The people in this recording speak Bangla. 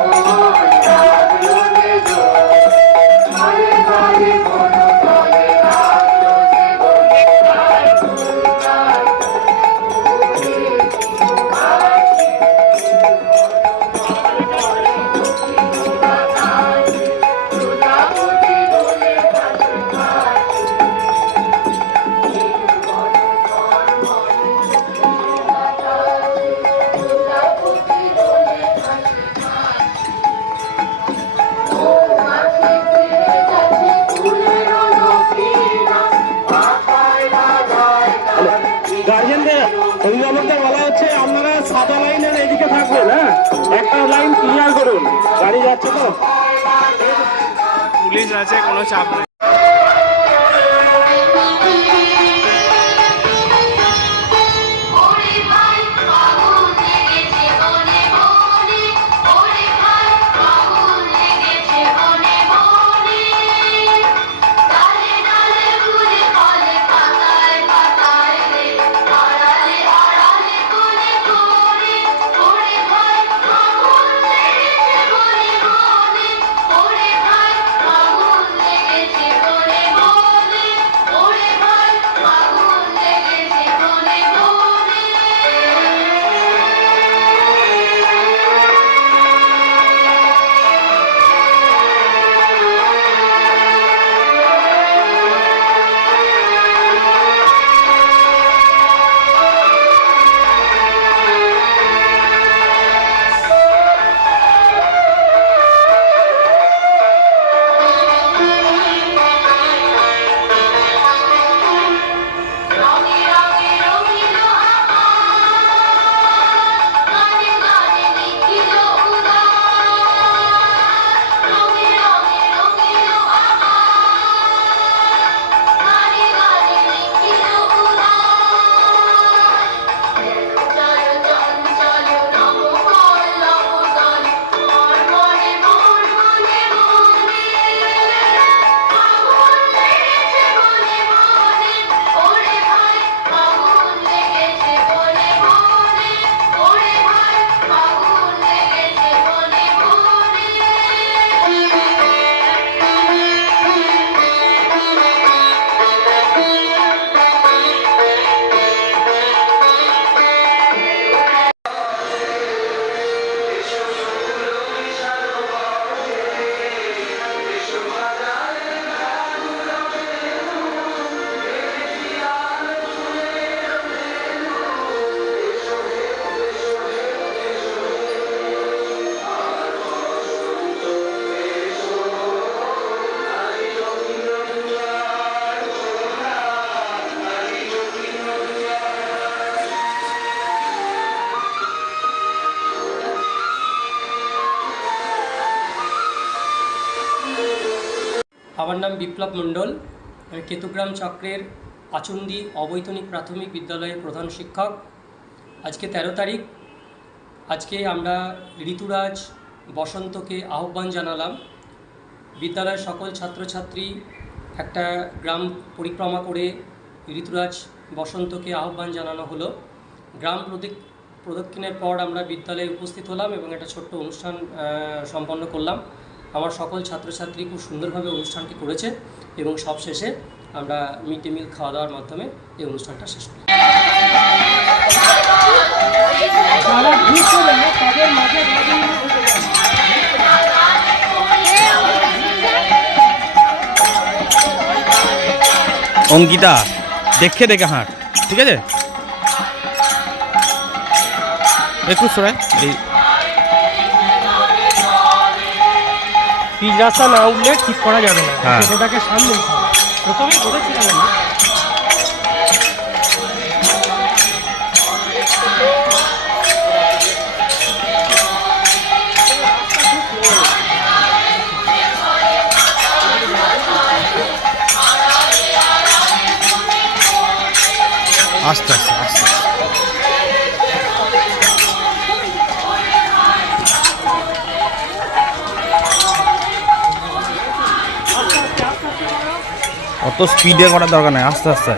you ক্লিয়ার করুন। গাড়ি যাচ্ছে তো? পুলিশ আছে কোনো চাপ নেই। আমার নাম বিপ্লব মণ্ডল, আমি কেতুগ্রাম চক্রের আচন্দি অবৈতনিক প্রাথমিক বিদ্যালয়ের প্রধান শিক্ষক। আজকে তেরো তারিখ। আজকে আমরা ঋতুরাজ বসন্তকে আহ্বান জানালাম। বিদ্যালয়ের সকল ছাত্রছাত্রী একটা গ্রাম পরিক্রমা করে ঋতুরাজ বসন্তকে আহ্বান জানানো হলো। গ্রাম প্রদিক প্রদক্ষিণের পর আমরা বিদ্যালয়ে উপস্থিত হলাম এবং একটা ছোট্ট অনুষ্ঠান সম্পন্ন করলাম। আমার সকল ছাত্রছাত্রী খুব সুন্দরভাবে অনুষ্ঠানটি করেছে এবং সবশেষে আমরা মিড ডে মিল খাওয়া দাওয়ার মাধ্যমে এই অনুষ্ঠানটা শেষ করি। অঙ্কিতা দেখে দেখে হাঁট ঠিক আছে? একটু সরাই এই পিচ রাস্তা না উঠলে ঠিক করা যাবে না হ্যাঁ। টোটোটাকে সামনে নিতে হবে। প্রথমে বলেছিলাম আমি। আস্তে আস্তে আস্তে। অত স্পিডে করার দরকার নাই আস্তে আস্তে।